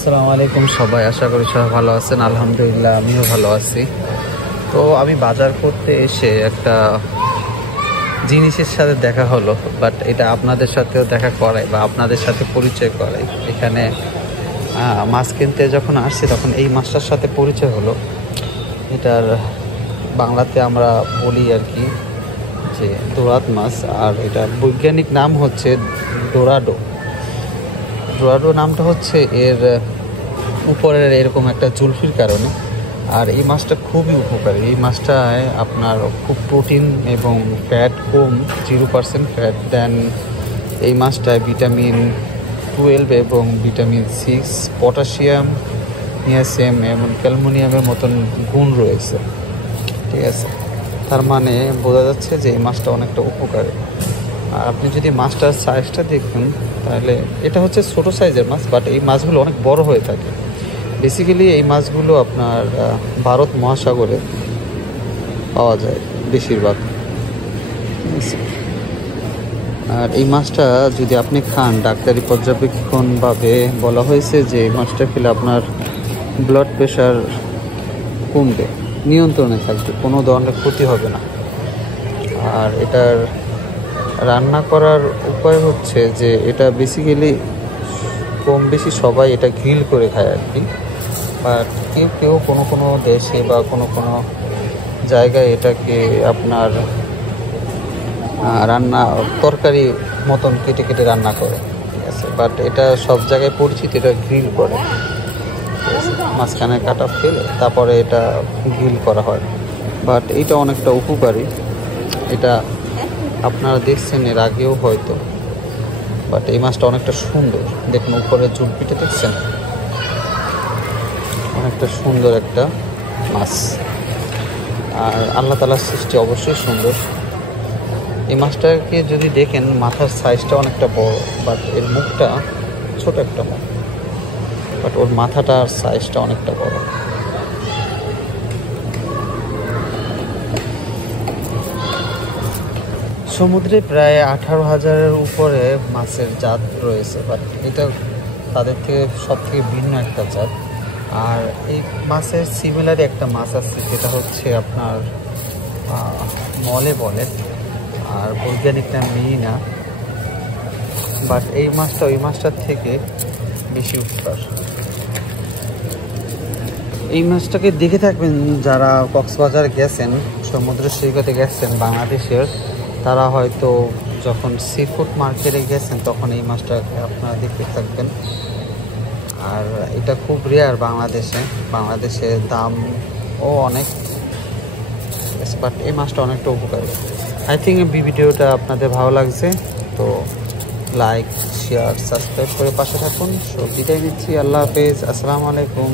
আসসালামু আলাইকুম সবাই, আশা করি সবাই ভালো আছেন। আলহামদুলিল্লাহ আমিও ভালো আছি। তো আমি বাজার করতে এসে একটা জিনিসের সাথে দেখা হলো, বাট এটা আপনাদের সাথেও দেখা করাই বা আপনাদের সাথে পরিচয় করাই। এখানে মাছ কিনতে যখন আসছি তখন এই মাছটার সাথে পরিচয় হলো। এটার বাংলাতে আমরা বলি আর কি যে দোরাদ মাছ, আর এটা বৈজ্ঞানিক নাম হচ্ছে ডোরাডো। ডোরাডো নামটা হচ্ছে এর উপরের এরকম একটা জুলফির কারণে। আর এই মাছটা খুবই উপকারী। এই মাছটায় আপনার খুব প্রোটিন এবং ফ্যাট কম, 0% ফ্যাট। দেন এই মাছটায় ভিটামিন 12 এবং ভিটামিন 6, পটাশিয়াম, নিয়াসিয়াম এবং ক্যালমোনিয়ামের মতন গুণ রয়েছে। ঠিক আছে, তার মানে বোঝা যাচ্ছে যে এই মাছটা অনেকটা উপকারী। আর আপনি যদি মাছটার সাইজটা দেখুন তাহলে এটা হচ্ছে ছোটো সাইজের মাছ, বাট এই মাছগুলো অনেক বড় হয়ে থাকে। বেসিক্যালি এই মাছগুলো আপনার ভারত মহাসাগরে পাওয়া যায় বেশিরভাগ। আর এই মাছটা যদি আপনি খান, ডাক্তারি পর্যবেক্ষণভাবে বলা হয়েছে যে এই মাছটা খেলে আপনার ব্লাড প্রেশার কমবে, নিয়ন্ত্রণে থাকবে, কোনো ধরনের ক্ষতি হবে না। আর এটার রান্না করার উপায় হচ্ছে যে এটা বেসিক্যালি কম বেশি সবাই এটা গ্রিল করে খায় আর কি। বাট কেউ কেউ কোনো কোনো দেশে বা কোনো কোনো জায়গায় এটাকে আপনার রান্না তরকারি মতন কেটে কেটে রান্না করে। ঠিক আছে, বাট এটা সব জায়গায় পরিচিত, এটা গ্রিল করে। ঠিক আছে, মাঝখানে কাটা ফেলে তারপরে এটা গ্রিল করা হয়। বাট এটা অনেকটা উপকারী। এটা আপনারা দেখছেন এর আগেও হয়তো। বাট এই মাছটা অনেকটা সুন্দর, দেখুন উপরের জুলপিটা দেখছেন, অনেকটা সুন্দর একটা মাছ। আর আল্লাহ তাআলার সৃষ্টি অবশ্যই সুন্দর। এই মাছটাকে যদি দেখেন মাথার সাইজটা অনেকটা বড়, বাট এর মুখটা ছোট একটা মুখ, বাট ওর মাথাটার সাইজটা অনেকটা বড়। সমুদ্রে প্রায় 18,000-এর উপরে মাছের জাত রয়েছে, বাট এটা তাদের থেকে সব থেকে ভিন্ন একটা জাত। আর এই মাছের সিমিলারই একটা মাছ আছে যেটা হচ্ছে আপনার মলে বলে, আর বৈজ্ঞানিক নাম মিনা। বাট এই মাছটা ওই মাছটার থেকে বেশি উপকার। এই মাছটাকে দেখে থাকবেন যারা কক্সবাজার গেছেন, সমুদ্র সৈকতে গেছেন বাংলাদেশের, তারা হয়তো যখন সি ফুড মার্কেটে গেছেন তখন এই মাছটাকে আপনারা দেখতে থাকবেন। আর এটা খুব রেয়ার বাংলাদেশে দামও অনেক, বাট এই মাছটা অনেকটা উপকারী। আই থিঙ্ক এই ভিডিওটা আপনাদের ভালো লাগছে, তো লাইক, শেয়ার, সাবস্ক্রাইব করে পাশে থাকুন। সো বিদায় নিচ্ছি, আল্লাহ হাফেজ, আসসালামু আলাইকুম।